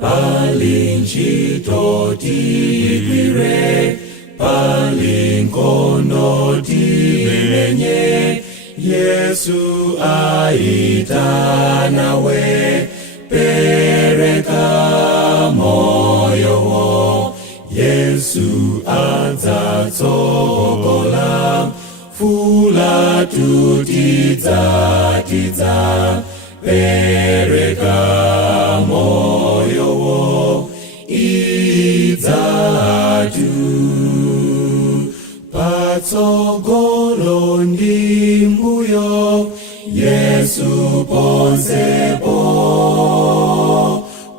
Palinchito tigwire, palinkondo timenye, Yesu aita nawe, pereka moyo wo. Yesu adzatsogola, fula tutidza, pereka moyo wo, idzatu. Patsogolo ndi mbuyo, Yesu ponsepo,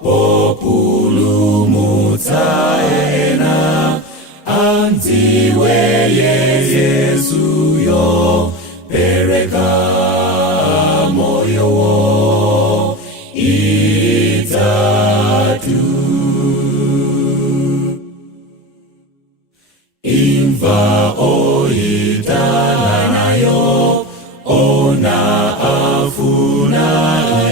populumutsa ena, anziwe Yesu yo, pereka moyo wo, idzatu. Imva oitalanayo, ona afuna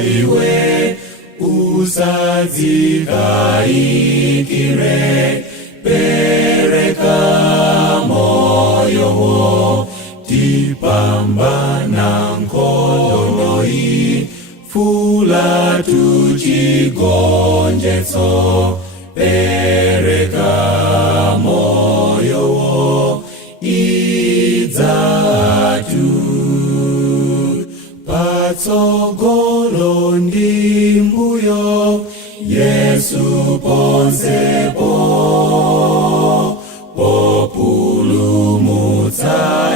iwe, usadzikayikire, pereka moyo wo, tipambana nkhondo, fula tuchigonjetso, pereka moyo wo, idzatu. Patsogolo ndi mbuyo, Yesu ponsepo, populumutsa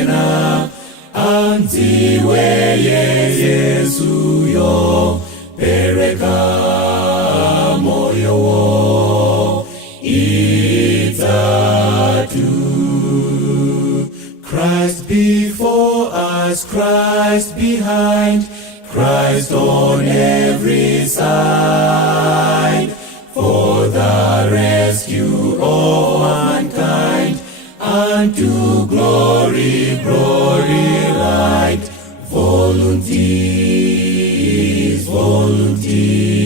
ena, anziwe Yesu yo, pereka moyo wo, idzatu. Christ before us, Christ behind, Christ on every side, for the rescue of mankind, unto glory, right. Volunteers, volunteers.